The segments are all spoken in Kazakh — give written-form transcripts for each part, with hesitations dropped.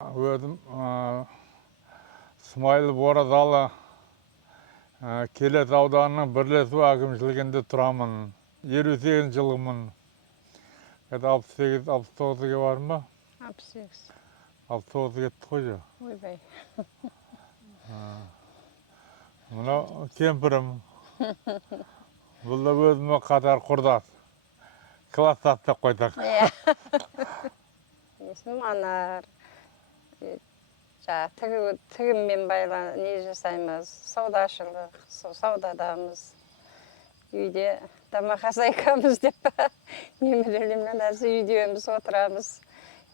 Өзім Смайыл Борадалы Келес ауданының бірлесу әкімшілігінде тұрамын. 58 жылғымын. 68-69-ге бар ма? 68. 69 кетті қой жо. Ойбай. Мына кемпірім. Бұл да өзіме қатар құрдас. Класстастық қойдық. Есім Анар. Тігіммен не жасаймыз, саудашылық, саудадамыз. Үйде тамақ асайқамыз деп немерелермен үйдеміз отырамыз.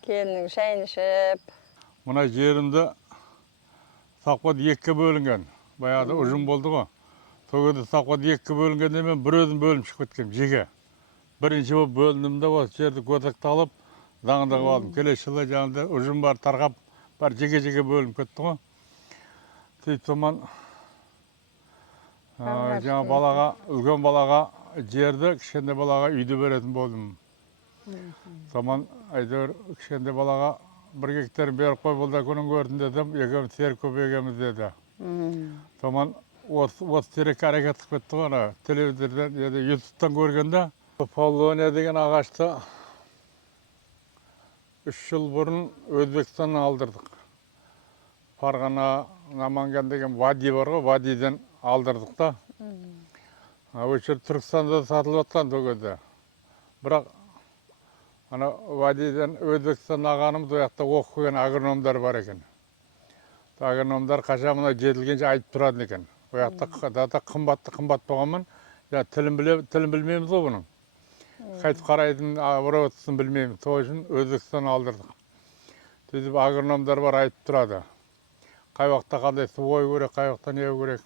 Келіннің шайын ішіп. Мына жерімді совхоз екіге бөлінген. Баяғыда ұжым болды ғой. Тогда совхоз екіге бөлінгенде мен бір өзім бөлім шығып кеткем, жеге. Бірінші болып бөліндім де осы жерді көтекті алып, заңдығы алдым. Келесі жылы жаңағыда ұжым бар, тарқап, бар жеге-жеге бөлініп кетті ғой. Сөйтіп соман жаңа балаға, үлкен балаға жерді, кішкентай балаға үйді беретін болдым. Соман әйтеуір кішкентай балаға 1 гектар беріп қой, бұл да күнін көрдім дедім, екеуміз серік көбейгенбіз деді. Соман осы терек әрекет қып кетті ғой, телевизордан, ютубтан көргенде. Павлония деген ағашты 3 жыл бұрын Өзбекстаннан алдырдық. Фарғана, Наманган деген вади бар ғой, вадиден алдырдық та. Өшір Түркістанда сатылып атқан төгеді. Бірақ ана вадиден Өзбекстан ағанымыз ояқта оқып келген агрономдар бар екен. Агрономдар қаша мына жетілгенше айтып тұрады екен. Ояқта дата қымбат болғанмын. Тілін білмейміз ғой бұның. Қайтып қарайтын оборотысын білмейміз. Сол үшін Өзбекстан алдырдық. Сөйтіп агрономдар бар айтып тұрады. Қай уақытта қандай су қою керек, қай уақытта не керек.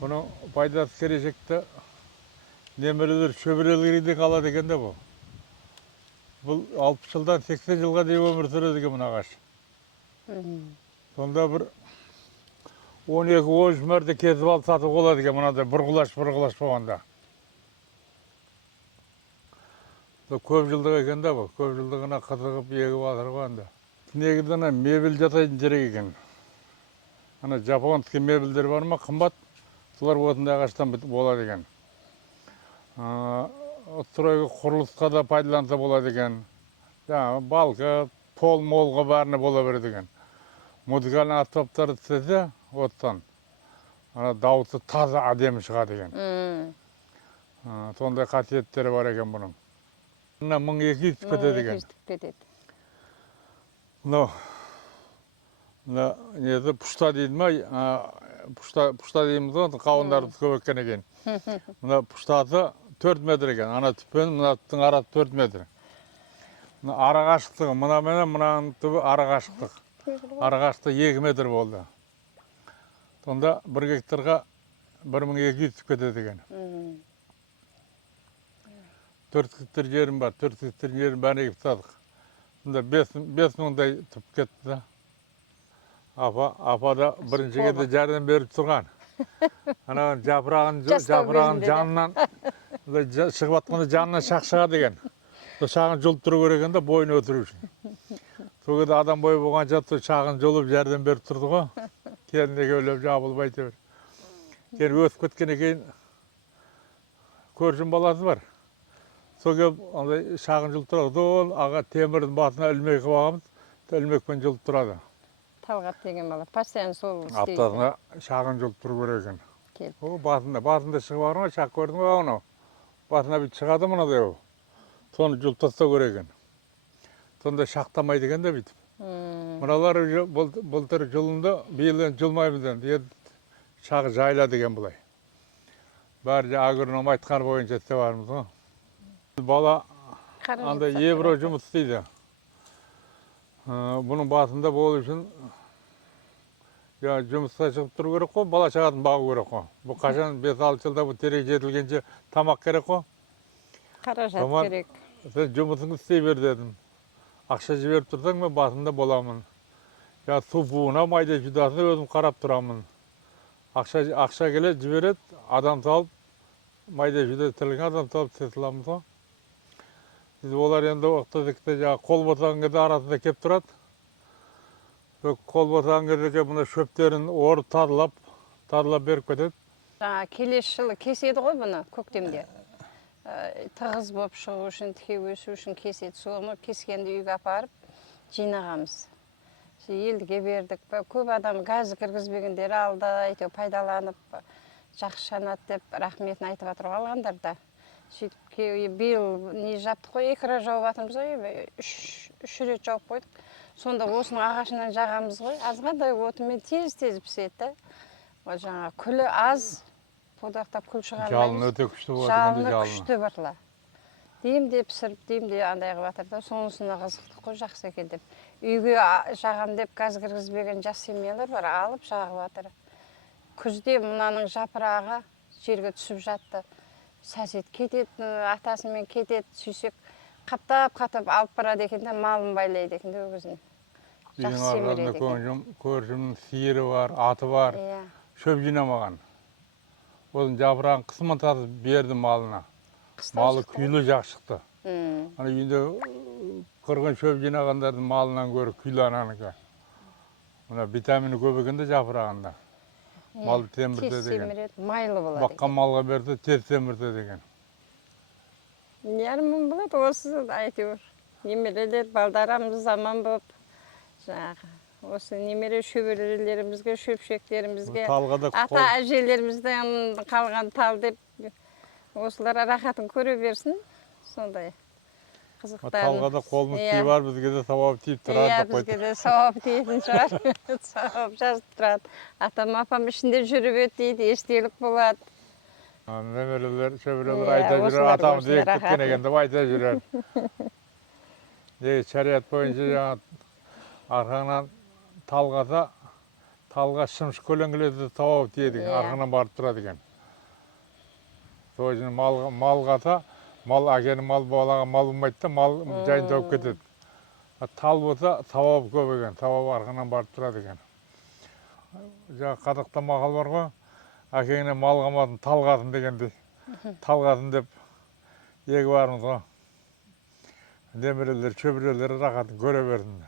Бұның пайдасы келешекті немерелер шөберелерде қалады екен де бұл. Бұл 60 жылдан 80 жылға дейін өмір сүреді екен мына ағаш. Сонда бір 12-13 мәрте кесіп алып сатып болады екен мынада бір құлаш болғанда. Көп жылдық екен да бұл. Көп жылдығына қызығып егіп атырып анда. Негізі мебель жасайтын жерек екен. Ана жапонский мебельдер бар ма, қымбат. Солар осындай ағаштан болады екен. Стройға құрылысқа да пайдаланса болады екен. Балка, пол-молға бәріне бола береді екен. Музыкальный аспаптарды істесе, оттан. Дауысы таза әдемі шығады екен. Сондай қасиеттері бар екен бұның. 1200 кетеді екен. 1200 кетеді. Несі пұшта дейді ма? Пұшта дейміз ғой, қауындарды көп еккен екен. Мына пұштасы 4 метр екен. Ана түппен мына түптің арасы 4 метр. Ара қашықтығы, мынаның түбі ара қашықтық. Ара қашықтығы 2 метр болды. Сонда 1 гектарға 1200 кетеді екен. 4 гектар жерім бар, 4 гектар жерім бәрін егіп тастадық. Сонда 5000-дай түп кетті да. Апа да бірінші кезде жәрдем беріп тұрған. Ана жапырағын жанынан, шығып атқанда жанынан шақ шығады екен. Шағын жұлып тұру керек екен да, бойын өтіру үшін. Сол кезде адам бойы болғанша шағын жұлып жәрдем беріп тұрды ғой. Келін екеулеп жабылып әйтеуір. Кейін өсіп кеткеннен кейін көршім баласы бар. Сол келіп шағын жұлып тұрады. Ол аға темірдің басына ілмек қып ағамыз, ілмекпен жұлып тұрады. Талғат деген бала, постоянно сол істейді. Аптасына шағын жұлып тұру керек екен. Ол басында шығып ағырма, шақ көрдің ба ағын. Басына бүйтіп шығады мұнадай ол. Соны жұлып тастау керек екен. Сонда шақтамайды екен де бүйтіп. Мыналар былтыр жылында, биылдан жылмаймыз енді. Шағы жайлады екен бұлай. Бәрі агроном айтқан бойынша істеп бармыз ғой. Бала анда евро жұмыс істейді. Бұның басында болу үшін жұмысқа шығып тұру керек қой, бала шағатын бағу керек қой. Бұл қашан 5-6 жылда бұл терек жетілгенше тамақ керек қой. Қаражат керек. Сен жұмысыңды істей бер дедім. Ақша жіберіп тұрсаң мен басында боламын. Су буына майда жүдасына өзім қарап тұрамын. Ақша келеді, жібереді, адам салып, майда жүде тірлген адам салып сетіламыз ғой. Біз олар енді оқтадықта қол босаған кезде арасында кеп тұрады. Қол ботаған кездеке мына шөптерін орып тарылап беріп кетеді. Жаңа келесі жылы кеседі ғой бұны көктемде. Тығыз болып шығу үшін, тіке өсу үшін кеседі. Соны кескенде үйге апарып жинағамыз. Елдіге бердік. Көп адам газ кіргізбегендері алды, әйтеу пайдаланып жақсы жанады деп рахметін айтып жатыр қалғандар да. Сөйтіп биыл не жаптық қой, 2 раз жауып жатырмыз ғой, 3 рет жауып қойдық. Сонда осының ағашынан жағамыз ғой, азғандай отымен тез піседі. Ол жаңа күлі аз, подақтап күл шығармаймыз. Жалын өте күшті болады. Жалыны күшті бұрла. Деймде пісіріп, деймде андай қылып жатыр да, сонысына қызықтық қой, жақсы екен деп. Үйге жағам деп газ кіргізбеген жас семьялар бар, алып жағып жатыр. Күзде мынаның жапырағы жерге түсіп жатты. Сәсет кетеді, атасымен кетеді, сүйсек қаптап алып барады екен де, малын байлайды екен де өгізін. Жақсы семіреді екен. Көршімнің сиыры бар, аты бар, шөп жинамаған. Оның жапырағын қысымын татып берді малына. Малы күйлі жақсы шықты. Ана үйінде қырғын шөп жинағандардың малынан көрі күйлі ананыкі. Мына витамині көп екен де жапырағында. Мал темірді деген. Тез семіреді, майлы болады. Баққан малға берді, тез темірді деген. Ярмын болады осы әйтеуір. Немерелер, балдарамыз заман болып. Жаңағы осы немере шөберелерімізге, шөпшектерімізге, ата әжелерімізден қалған тал деп осылар рахатын көре берсін. Сондай қызықтарын. Талғада қолымыз тиіп бар, бізге де сауап тиіп тұрады. Бізге де сауап тиетін шығар. Сауап жазып тұрады. Атам апам ішінде жүріп еді дейді, естелік болады. Немерелер, шөберелер айта жүрер, атамыз ек кеткен екен деп айта жүрер. Шариғат бойынша жаңа арқаңнан талғаса, талға шымшық көлеңгеледі сауап тиеді, арқаңнан барып тұрады екен. Сол үшін малғаса, мал әкенің мал балаға мал болмайды да, мал жайын тауып кетеді. Тал болса, сауап көп екен, сауап арқаңнан барып тұрады екен. Жаңа қазақта мақал бар ғой, әкеңнен мал қалмасын, талғасын дегендей. Талғасын деп егі бармыз ғой. Немерелер, шөберелер рахатын көре берсін.